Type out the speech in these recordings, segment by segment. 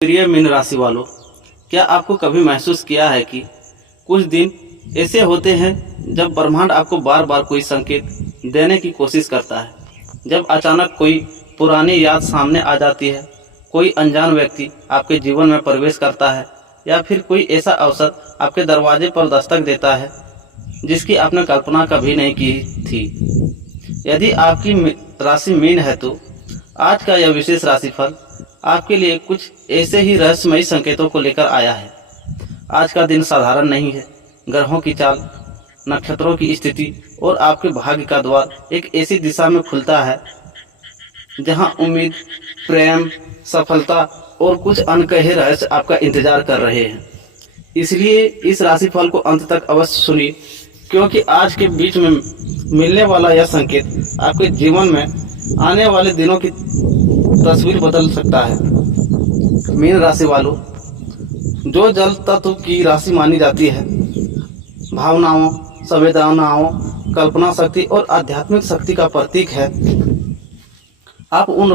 प्रिय मीन राशि वालों, क्या आपको कभी महसूस किया है कि कुछ दिन ऐसे होते हैं जब ब्रह्मांड आपको बार बार कोई संकेत देने की कोशिश करता है। जब अचानक कोई पुरानी याद सामने आ जाती है, कोई अनजान व्यक्ति आपके जीवन में प्रवेश करता है, या फिर कोई ऐसा अवसर आपके दरवाजे पर दस्तक देता है जिसकी आपने कल्पना कभी नहीं की थी। यदि आपकी राशि मीन है तो आज का यह विशेष राशिफल आपके लिए कुछ ऐसे ही रहस्यमयी संकेतों को लेकर आया है। आज का दिन साधारण नहीं है। ग्रहों की चाल, नक्षत्रों की स्थिति और आपके भाग्य का द्वार एक ऐसी दिशा में खुलता है जहां उम्मीद, प्रेम, सफलता और कुछ अनकहे रहस्य आपका इंतजार कर रहे हैं। इसलिए इस राशिफल को अंत तक अवश्य सुनिए, क्योंकि आज के बीच में मिलने वाला यह संकेत आपके जीवन में आने वाले दिनों की तस्वीर बदल सकता है। मीन राशि वालों, जो जल तत्व की राशि मानी जाती है, भावनाओं, संवेदनाओं, कल्पना शक्ति और आध्यात्मिक शक्ति का प्रतीक है। आप उन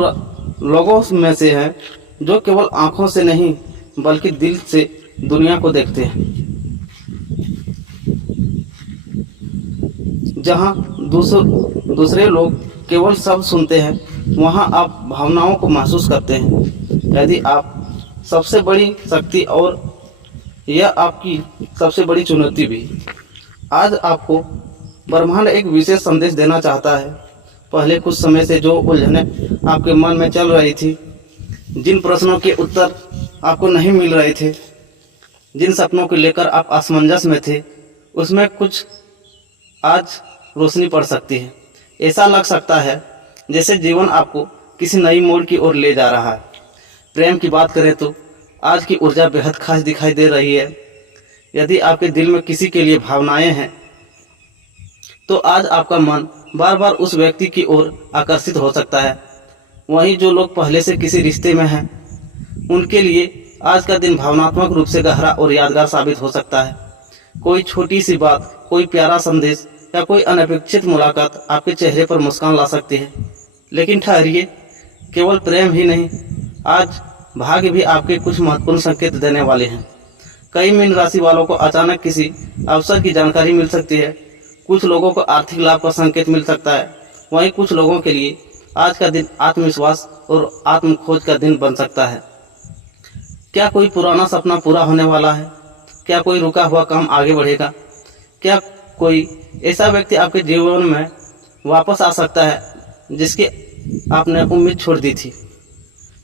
लोगों में से हैं जो केवल आंखों से नहीं बल्कि दिल से दुनिया को देखते हैं। जहां दूसरे लोग केवल शब्द सुनते हैं, वहां आप भावनाओं को महसूस करते हैं। यदि आप सबसे बड़ी शक्ति और यह आपकी सबसे बड़ी चुनौती भी। आज आपको ब्रह्मांड एक विशेष संदेश देना चाहता है। पहले कुछ समय से जो उलझने आपके मन में चल रही थी, जिन प्रश्नों के उत्तर आपको नहीं मिल रहे थे, जिन सपनों को लेकर आप असमंजस में थे, उसमें कुछ आज रोशनी पड़ सकती है। ऐसा लग सकता है जैसे जीवन आपको किसी नई मोड़ की ओर ले जा रहा है। प्रेम की बात करें तो आज की ऊर्जा बेहद खास दिखाई दे रही है। यदि आपके दिल में किसी के लिए भावनाएं हैं तो आज आपका मन बार बार उस व्यक्ति की ओर आकर्षित हो सकता है। वहीं जो लोग पहले से किसी रिश्ते में हैं, उनके लिए आज का दिन भावनात्मक रूप से गहरा और यादगार साबित हो सकता है। कोई छोटी सी बात, कोई प्यारा संदेश या कोई अनपेक्षित मुलाकात आपके चेहरे पर मुस्कान ला सकती है। लेकिन ठहरिए, केवल प्रेम ही नहीं, आज भाग्य भी आपके कुछ महत्वपूर्ण संकेत देने वाले हैं। कई मीन राशि वालों को अचानक किसी अवसर की जानकारी मिल सकती है। कुछ लोगों को आर्थिक लाभ का संकेत मिल सकता है। वहीं कुछ लोगों के लिए आज का दिन आत्मविश्वास और आत्म खोज का दिन बन सकता है। क्या कोई पुराना सपना पूरा होने वाला है? क्या कोई रुका हुआ काम आगे बढ़ेगा? क्या कोई ऐसा व्यक्ति आपके जीवन में वापस आ सकता है जिसकी आपने उम्मीद छोड़ दी थी?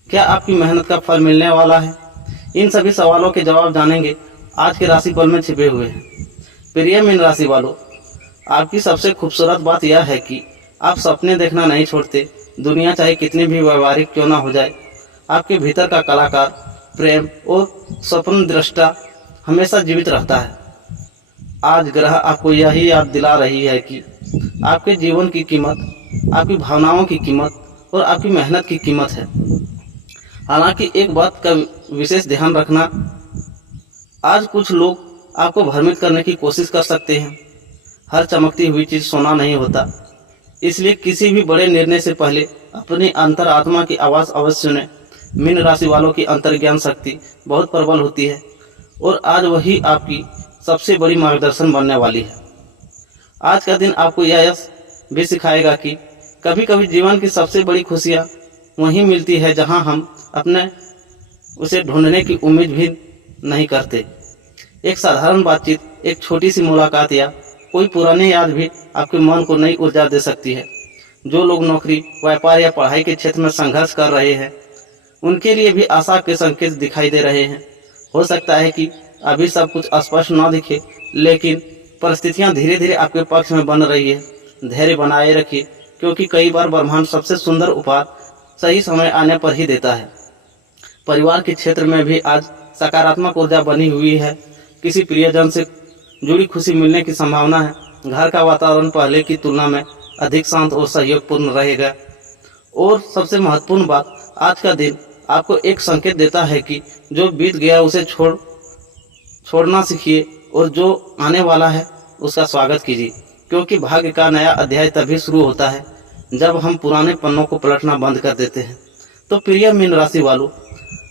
क्या आपकी मेहनत का फल मिलने वाला है? इन सभी सवालों के जवाब जानेंगे आज के राशिफल में छिपे हुए हैं। प्रिय मीन राशि वालों, आपकी सबसे खूबसूरत बात यह है कि आप सपने देखना नहीं छोड़ते। दुनिया चाहे कितनी भी व्यवहारिक क्यों ना हो जाए, आपके भीतर का कलाकार, प्रेम और स्वप्न दृष्टा हमेशा जीवित रहता है। आज ग्रह आपको यही याद दिला रही है कि आपके जीवन की कीमत, आपकी भावनाओं की कीमत और आपकी मेहनत की कीमत है। हालांकि एक बात का विशेष ध्यान रखना, आज कुछ लोग आपको भ्रमित करने की कोशिश कर सकते हैं। हर चमकती हुई चीज सोना नहीं होता, इसलिए किसी भी बड़े निर्णय से पहले अपनी अंतरात्मा की आवाज़ अवश्य सुने। मीन राशि वालों की अंतर्ज्ञान शक्ति बहुत प्रबल होती है और आज वही आपकी सबसे बड़ी मार्गदर्शन बनने वाली है। आज का दिन आपको यह भी सिखाएगा कि कभी कभी जीवन की सबसे बड़ी खुशियाँ वहीं मिलती है जहां हम अपने उसे ढूंढने की उम्मीद भी नहीं करते। एक साधारण बातचीत, एक छोटी सी मुलाकात या कोई पुरानी याद भी आपके मन को नई ऊर्जा दे सकती है। जो लोग नौकरी, व्यापार या पढ़ाई के क्षेत्र में संघर्ष कर रहे हैं, उनके लिए भी आशा के संकेत दिखाई दे रहे हैं। हो सकता है कि अभी सब कुछ स्पष्ट न दिखे, लेकिन परिस्थितियां धीरे धीरे आपके पक्ष में बन रही है। धैर्य बनाए रखिए, क्योंकि कई बार ब्रह्मांड सबसे सुंदर उपहार सही समय आने पर ही देता है। परिवार के क्षेत्र में भी आज सकारात्मक ऊर्जा बनी हुई है। किसी प्रियजन से जुड़ी खुशी मिलने की संभावना है। घर का वातावरण पहले की तुलना में अधिक शांत और सहयोगपूर्ण रहेगा। और सबसे महत्वपूर्ण बात, आज का दिन आपको एक संकेत देता है कि जो बीत गया उसे छोड़ना सीखिए और जो आने वाला है उसका स्वागत कीजिए, क्योंकि भाग्य का नया अध्याय तभी शुरू होता है जब हम पुराने पन्नों को पलटना बंद कर देते हैं। तो प्रिय मीन राशि वालों,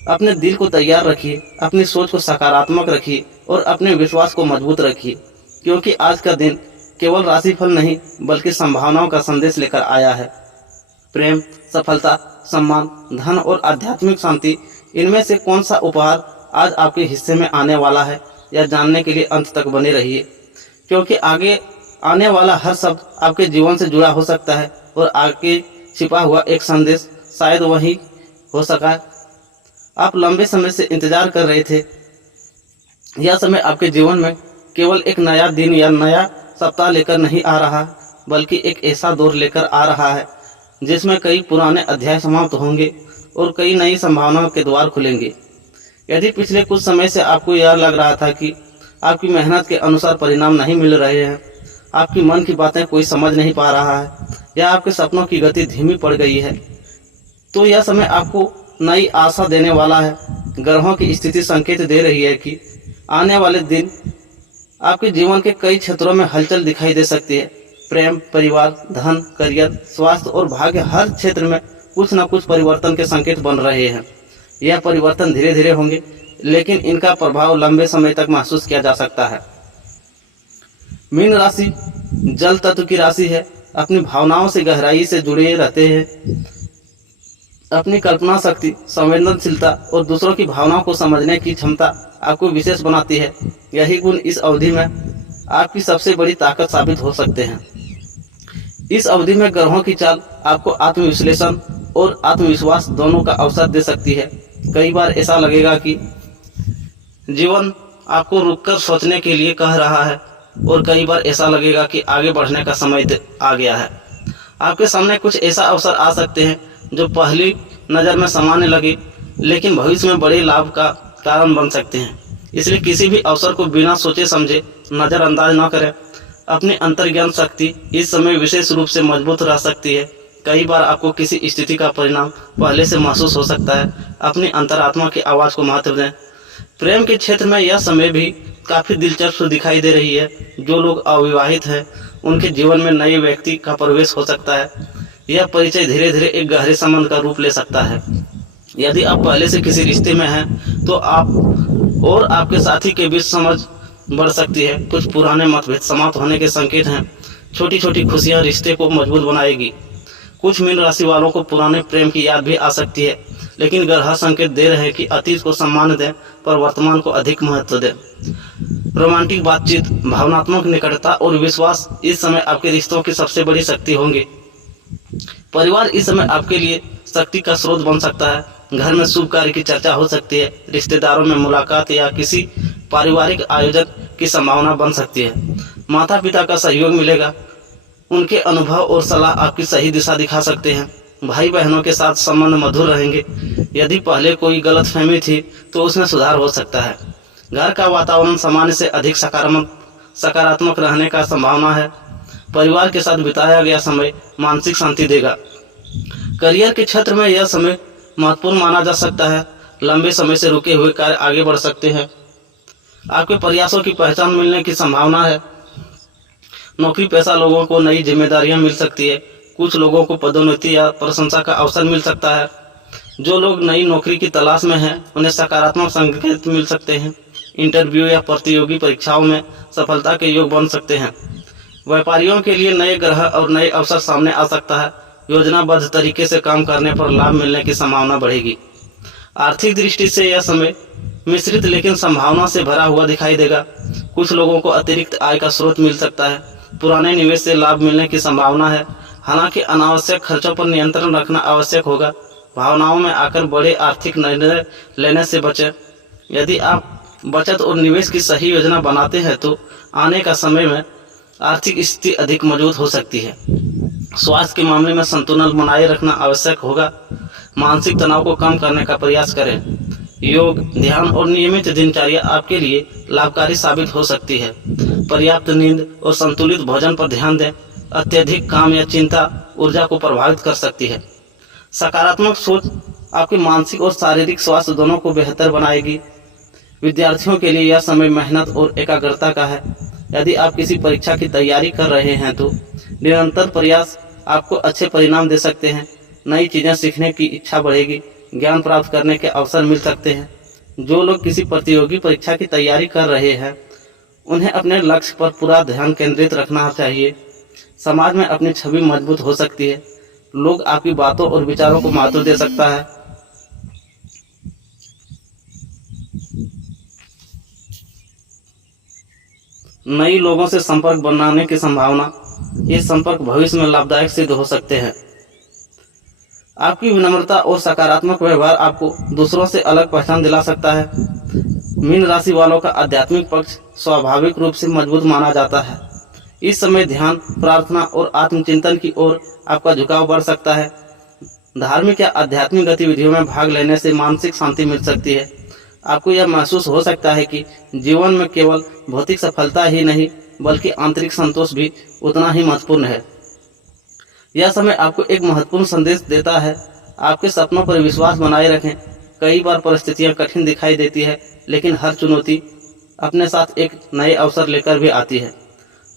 अपने दिल को तैयार रखिए, अपनी सोच को सकारात्मक रखिए और अपने विश्वास को मजबूत रखिए, क्योंकि आज का दिन केवल राशिफल नहीं बल्कि संभावनाओं का संदेश लेकर आया है। प्रेम, सफलता, सम्मान, धन और आध्यात्मिक शांति, इनमें से कौन सा उपहार आज आपके हिस्से में आने वाला है, यह जानने के लिए अंत तक बने रहिए, क्योंकि आगे आने वाला हर शब्द आपके जीवन से जुड़ा हो सकता है और आगे छिपा हुआ एक संदेश शायद वही हो सका है। आप लंबे समय से इंतजार कर रहे थे। यह समय आपके जीवन में केवल एक नया दिन या नया सप्ताह लेकर नहीं आ रहा, बल्कि एक ऐसा दौर लेकर आ रहा है जिसमें कई पुराने अध्याय समाप्त होंगे और कई नई संभावनाओं के द्वार खुलेंगे। यदि पिछले कुछ समय से आपको यह लग रहा था कि आपकी मेहनत के अनुसार परिणाम नहीं मिल रहे हैं, आपकी मन की बातें कोई समझ नहीं पा रहा है या आपके सपनों की गति धीमी पड़ गई है, तो यह समय आपको नई आशा देने वाला है। ग्रहों की स्थिति संकेत दे रही है कि आने वाले दिन आपके जीवन के कई क्षेत्रों में हलचल दिखाई दे सकती है। प्रेम, परिवार, धन, करियर, स्वास्थ्य और भाग्य, हर क्षेत्र में कुछ न कुछ परिवर्तन के संकेत बन रहे हैं। यह परिवर्तन धीरे धीरे होंगे, लेकिन इनका प्रभाव लंबे समय तक महसूस किया जा सकता है। मीन राशि जल तत्व की राशि है। अपनी भावनाओं से गहराई से जुड़े रहते हैं। अपनी कल्पना शक्ति, संवेदनशीलता और दूसरों की भावनाओं को समझने की क्षमता आपको विशेष बनाती है। यही गुण इस अवधि में आपकी सबसे बड़ी ताकत साबित हो सकते हैं। इस अवधि में ग्रहों की चाल आपको आत्मविश्लेषण और आत्मविश्वास दोनों का अवसर दे सकती है। कई बार ऐसा लगेगा कि जीवन आपको रुककर सोचने के लिए कह रहा है और कई बार ऐसा लगेगा कि आगे बढ़ने का समय आ गया है। आपके सामने कुछ ऐसा अवसर आ सकते हैं जो पहली नज़र में सामान्य लगे, लेकिन भविष्य में बड़े लाभ का कारण बन सकते हैं। इसलिए किसी भी अवसर को बिना सोचे समझे नज़रअंदाज न करें। अपनी अंतर्ज्ञान शक्ति इस समय विशेष रूप से मजबूत रह सकती है। कई बार आपको किसी स्थिति का परिणाम पहले से महसूस हो सकता है। अपनी अंतरात्मा की आवाज़ को महत्व दें। प्रेम के क्षेत्र में यह समय भी काफ़ी दिलचस्प दिखाई दे रही है। जो लोग अविवाहित हैं उनके जीवन में नए व्यक्ति का प्रवेश हो सकता है। यह परिचय धीरे धीरे एक गहरे संबंध का रूप ले सकता है। यदि आप पहले से किसी रिश्ते में हैं तो आप और आपके साथी के बीच समझ बढ़ सकती है। कुछ पुराने मतभेद समाप्त होने के संकेत हैं। छोटी छोटी खुशियां रिश्ते को मजबूत बनाएगी। कुछ मीन राशि वालों को पुराने प्रेम की याद भी आ सकती है, लेकिन ग्रह संकेत दे रहे हैं कि अतीत को सम्मान दें पर वर्तमान को अधिक महत्व दें। रोमांटिक बातचीत, भावनात्मक निकटता और विश्वास इस समय आपके रिश्तों की सबसे बड़ी शक्ति होंगे। परिवार इस समय आपके लिए शक्ति का स्रोत बन सकता है। घर में शुभ कार्य की चर्चा हो सकती है। रिश्तेदारों में मुलाकात या किसी पारिवारिक आयोजन की संभावना बन सकती है। माता पिता का सहयोग मिलेगा। उनके अनुभव और सलाह आपकी सही दिशा दिखा सकते हैं। भाई बहनों के साथ संबंध मधुर रहेंगे। यदि पहले कोई गलतफहमी थी तो उसमें सुधार हो सकता है। घर का वातावरण सामान्य से अधिक सकारात्मक रहने का संभावना है। परिवार के साथ बिताया गया समय मानसिक शांति देगा। करियर के क्षेत्र में यह समय महत्वपूर्ण माना जा सकता है। लंबे समय से रुके हुए कार्य आगे बढ़ सकते हैं। आपके प्रयासों की पहचान मिलने की संभावना है। नौकरी पेशा लोगों को नई जिम्मेदारियां मिल सकती है। कुछ लोगों को पदोन्नति या प्रशंसा का अवसर मिल सकता है। जो लोग नई नौकरी की तलाश में हैं उन्हें सकारात्मक संकेत मिल सकते हैं। इंटरव्यू या प्रतियोगी परीक्षाओं में सफलता के योग बन सकते हैं। व्यापारियों के लिए नए ग्रह और नए अवसर सामने आ सकता है। योजनाबद्ध तरीके से काम करने पर लाभ मिलने की संभावना बढ़ेगी। आर्थिक दृष्टि से यह समय मिश्रित लेकिन संभावना से भरा हुआ दिखाई देगा। कुछ लोगों को अतिरिक्त आय का स्रोत मिल सकता है। पुराने निवेश से लाभ मिलने की संभावना है। हालांकि अनावश्यक खर्चों पर नियंत्रण रखना आवश्यक होगा। भावनाओं में आकर बड़े आर्थिक निर्णय लेने से बचें। यदि आप बचत और निवेश की सही योजना बनाते हैं तो आने का समय में आर्थिक स्थिति अधिक मजबूत हो सकती है। स्वास्थ्य के मामले में संतुलन बनाए रखना आवश्यक होगा। मानसिक तनाव को कम करने का प्रयास करें। योग, ध्यान और नियमित दिनचर्या आपके लिए लाभकारी साबित हो सकती है। पर्याप्त नींद और संतुलित भोजन पर ध्यान दें। अत्यधिक काम या चिंता ऊर्जा को प्रभावित कर सकती है। सकारात्मक सोच आपके मानसिक और शारीरिक स्वास्थ्य दोनों को बेहतर बनाएगी। विद्यार्थियों के लिए यह समय मेहनत और एकाग्रता का है। यदि आप किसी परीक्षा की तैयारी कर रहे हैं तो निरंतर प्रयास आपको अच्छे परिणाम दे सकते हैं। नई चीज़ें सीखने की इच्छा बढ़ेगी। ज्ञान प्राप्त करने के अवसर मिल सकते हैं। जो लोग किसी प्रतियोगी परीक्षा की तैयारी कर रहे हैं उन्हें अपने लक्ष्य पर पूरा ध्यान केंद्रित रखना चाहिए। समाज में अपनी छवि मजबूत हो सकती है। लोग आपकी बातों और विचारों को महत्व दे सकता है। नई लोगों से संपर्क बनाने की संभावना, ये संपर्क भविष्य में लाभदायक सिद्ध हो सकते हैं। आपकी विनम्रता और सकारात्मक व्यवहार आपको दूसरों से अलग पहचान दिला सकता है। मीन राशि वालों का आध्यात्मिक पक्ष स्वाभाविक रूप से मजबूत माना जाता है। इस समय ध्यान, प्रार्थना और आत्मचिंतन की ओर आपका झुकाव बढ़ सकता है। धार्मिक या आध्यात्मिक गतिविधियों में भाग लेने से मानसिक शांति मिल सकती है। आपको यह महसूस हो सकता है कि जीवन में केवल भौतिक सफलता ही नहीं बल्कि आंतरिक संतोष भी उतना ही महत्वपूर्ण है। यह समय आपको एक महत्वपूर्ण संदेश देता है। आपके सपनों पर विश्वास बनाए रखें। कई बार परिस्थितियां कठिन दिखाई देती है, लेकिन हर चुनौती अपने साथ एक नए अवसर लेकर भी आती है।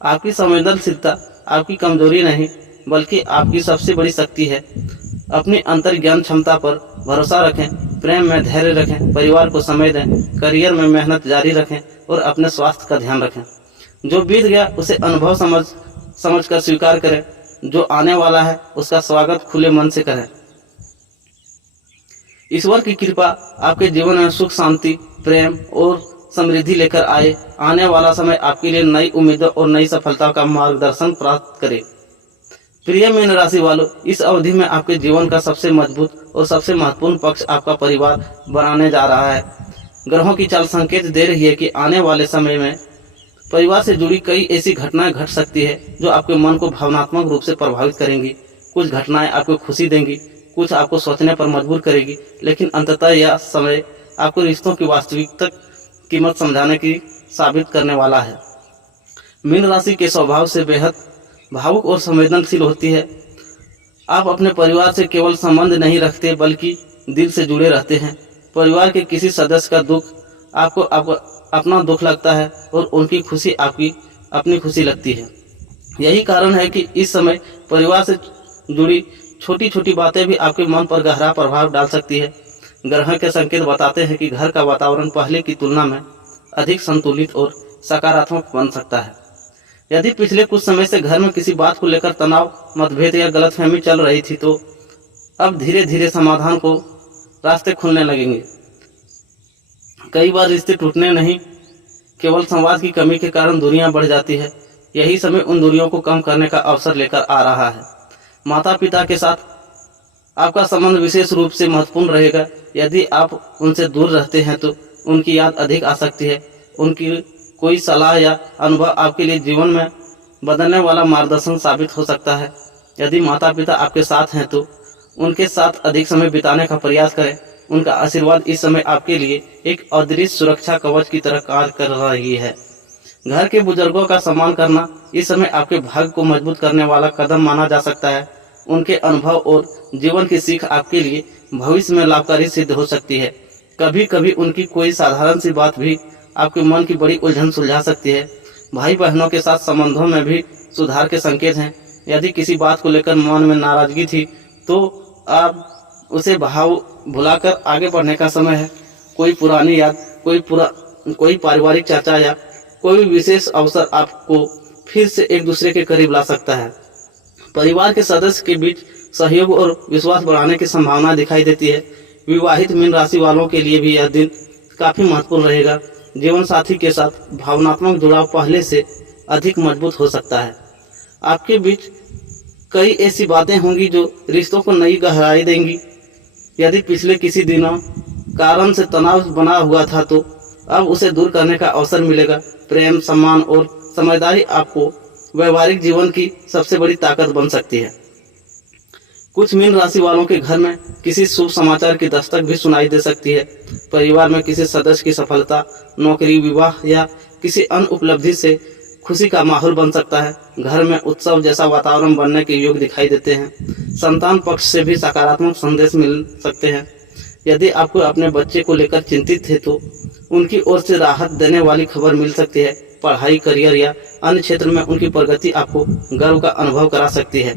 आपकी संवेदनशीलता आपकी कमजोरी नहीं बल्कि आपकी सबसे बड़ी शक्ति है। अपनी अंतर्ज्ञान क्षमता पर भरोसा रखें, प्रेम में धैर्य रखें, परिवार को समय दें, करियर में मेहनत जारी रखें और अपने स्वास्थ्य का ध्यान रखें। जो बीत गया उसे अनुभव समझ कर स्वीकार करें। जो आने वाला है उसका स्वागत खुले मन से करें। ईश्वर की कृपा आपके जीवन में सुख, शांति, प्रेम और समृद्धि लेकर आए। आने वाला समय आपके लिए नई उम्मीदों और नई सफलता का मार्गदर्शन प्राप्त करे। प्रिय मीन राशि वालों, इस अवधि में आपके जीवन का सबसे मजबूत और सबसे महत्वपूर्ण पक्ष आपका परिवार बनाने जा रहा है। ग्रहों की चाल संकेत दे रही है कि आने वाले समय में परिवार से जुड़ी कई ऐसी घटनाएं घट सकती है जो आपके मन को भावनात्मक रूप से प्रभावित करेंगी। कुछ घटनाएं आपको खुशी देंगी, कुछ आपको सोचने पर मजबूर करेगी, लेकिन अंततः यह समय आपको रिश्तों की वास्तविकता कीमत समझाने की साबित करने वाला है। मीन राशि के स्वभाव से बेहद भावुक और संवेदनशील होती है। आप अपने परिवार से केवल संबंध नहीं रखते बल्कि दिल से जुड़े रहते हैं। परिवार के किसी सदस्य का दुख आपको अपना दुख लगता है और उनकी खुशी आपकी अपनी खुशी लगती है। यही कारण है कि इस समय परिवार से जुड़ी छोटी छोटी बातें भी आपके मन पर गहरा प्रभाव डाल सकती है। ग्रह के संकेत बताते हैं कि घर का वातावरण पहले की तुलना में अधिक संतुलित और सकारात्मक बन सकता है। यदि पिछले कुछ समय से घर में किसी बात को लेकर तनाव, मतभेद या गलतफहमी चल रही थी तो अब धीरे धीरे समाधान को रास्ते खुलने लगेंगे। कई बार रिश्ते टूटने नहीं, केवल संवाद की कमी के कारण दूरियां बढ़ जाती है। यही समय उन दूरियों को कम करने का अवसर लेकर आ रहा है। माता पिता के साथ आपका संबंध विशेष रूप से महत्वपूर्ण रहेगा। यदि आप उनसे दूर रहते हैं तो उनकी याद अधिक आ सकती है। उनकी कोई सलाह या अनुभव आपके लिए जीवन में बदलने वाला मार्गदर्शन साबित हो सकता है। यदि माता पिता आपके साथ हैं तो उनके साथ अधिक समय बिताने का प्रयास करें। उनका आशीर्वाद इस समय आपके लिए एक अदृश्य सुरक्षा कवच की तरह कार्य कर रही है। घर के बुजुर्गों का सम्मान करना इस समय आपके भाग्य को मजबूत करने वाला कदम माना जा सकता है। उनके अनुभव और जीवन की सीख आपके लिए भविष्य में लाभकारी सिद्ध हो सकती है। कभी कभी उनकी कोई साधारण सी बात भी आपके मन की बड़ी उलझन सुलझा सकती है। भाई बहनों के साथ संबंधों में भी सुधार के संकेत हैं। यदि किसी बात को लेकर मन में नाराजगी थी तो आप उसे भाव भुलाकर आगे बढ़ने का समय है। कोई पुरानी याद, कोई पारिवारिक चर्चा या कोई विशेष अवसर आपको फिर से एक दूसरे के करीब ला सकता है। परिवार के सदस्य के बीच सहयोग और विश्वास बढ़ाने की संभावना दिखाई देती है। विवाहित मीन राशि वालों के लिए भी यह दिन काफी महत्वपूर्ण रहेगा। जीवन साथी के साथ भावनात्मक जुड़ाव पहले से अधिक मजबूत हो सकता है। आपके बीच कई ऐसी बातें होंगी जो रिश्तों को नई गहराई देंगी। यदि पिछले किसी दिनों कारण से तनाव बना हुआ था तो अब उसे दूर करने का अवसर मिलेगा। प्रेम, सम्मान और समझदारी आपको व्यवहारिक जीवन की सबसे बड़ी ताकत बन सकती है। कुछ मीन राशि वालों के घर में किसी शुभ समाचार की दस्तक भी सुनाई दे सकती है। परिवार में किसी सदस्य की सफलता, नौकरी, विवाह या किसी अन्य उपलब्धि से खुशी का माहौल बन सकता है। घर में उत्सव जैसा वातावरण बनने के योग दिखाई देते हैं। संतान पक्ष से भी सकारात्मक संदेश मिल सकते हैं। यदि आपको अपने बच्चे को लेकर चिंतित थे तो उनकी ओर से राहत देने वाली खबर मिल सकती है। पढ़ाई, करियर या अन्य क्षेत्र में उनकी प्रगति आपको गर्व का अनुभव करा सकती है।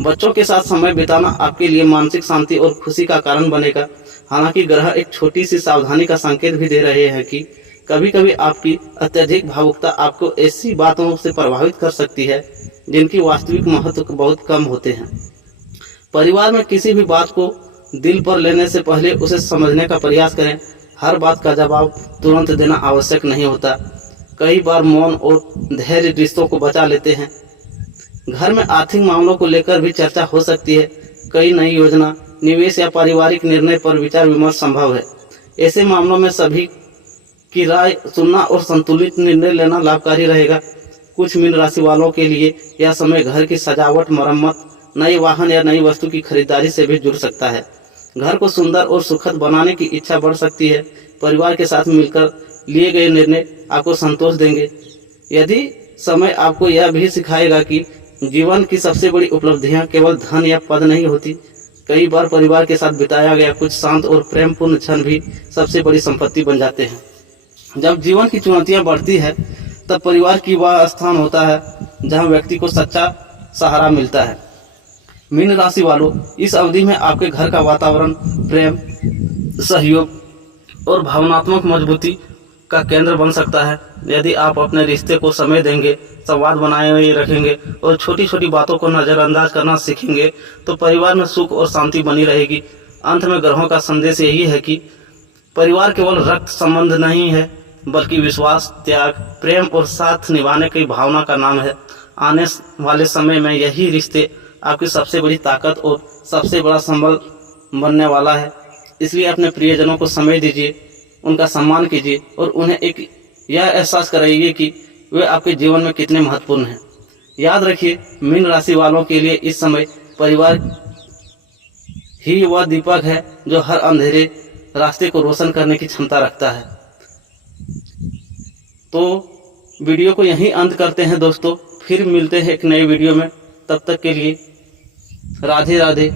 बच्चों के साथ समय बिताना आपके लिए मानसिक शांति और खुशी का कारण बनेगा। हालांकि ग्रह एक छोटी सी सावधानी का संकेत भी दे रहे हैं कि कभी कभी आपकी अत्यधिक भावुकता आपको ऐसी बातों से प्रभावित कर सकती है जिनकी वास्तविक महत्व बहुत कम होते हैं। परिवार में किसी भी बात को दिल पर लेने से पहले उसे समझने का प्रयास करें। हर बात का जवाब तुरंत देना आवश्यक नहीं होता। कई बार मौन और धैर्य रिश्तों को बचा लेते हैं। घर में आर्थिक मामलों को लेकर भी चर्चा हो सकती है। कई नई योजना, निवेश या पारिवारिक निर्णय पर विचार विमर्श संभव है। ऐसे मामलों में सभी की राय सुनना और संतुलित निर्णय लेना लाभकारी रहेगा। कुछ मीन राशि वालों के लिए यह समय घर की सजावट, मरम्मत, नए वाहन या नई वस्तु की खरीदारी से भी जुड़ सकता है। घर को सुंदर और सुखद बनाने की इच्छा बढ़ सकती है। परिवार के साथ मिलकर लिए गए निर्णय आपको संतोष देंगे। यदि समय आपको यह भी सिखाएगा कि जीवन की सबसे बड़ी उपलब्धियां केवल धन या पद नहीं होती। कई बार परिवार के साथ बिताया गया कुछ शांत और प्रेमपूर्ण क्षण भी सबसे बड़ी संपत्ति बन जाते हैं। जब जीवन की चुनौतियां बढ़ती है तब परिवार की वह स्थान होता है जहां व्यक्ति को सच्चा सहारा मिलता है। मीन राशि वालों, इस अवधि में आपके घर का वातावरण प्रेम, सहयोग और भावनात्मक मजबूती का केंद्र बन सकता है। यदि आप अपने रिश्ते को समय देंगे, संवाद बनाए हुए रखेंगे और छोटी छोटी बातों को नज़रअंदाज करना सीखेंगे तो परिवार में सुख और शांति बनी रहेगी। अंत में ग्रहों का संदेश यही है कि परिवार केवल रक्त संबंध नहीं है बल्कि विश्वास, त्याग, प्रेम और साथ निभाने की भावना का नाम है। आने वाले समय में यही रिश्ते आपकी सबसे बड़ी ताकत और सबसे बड़ा संबल बनने वाला है। इसलिए अपने प्रियजनों को समय दीजिए, उनका सम्मान कीजिए और उन्हें एक यह एहसास कराइए कि वे आपके जीवन में कितने महत्वपूर्ण हैं। याद रखिए, मीन राशि वालों के लिए इस समय परिवार ही वह दीपक है जो हर अंधेरे रास्ते को रोशन करने की क्षमता रखता है। तो वीडियो को यहीं अंत करते हैं दोस्तों, फिर मिलते हैं एक नए वीडियो में। तब तक के लिए राधे राधे।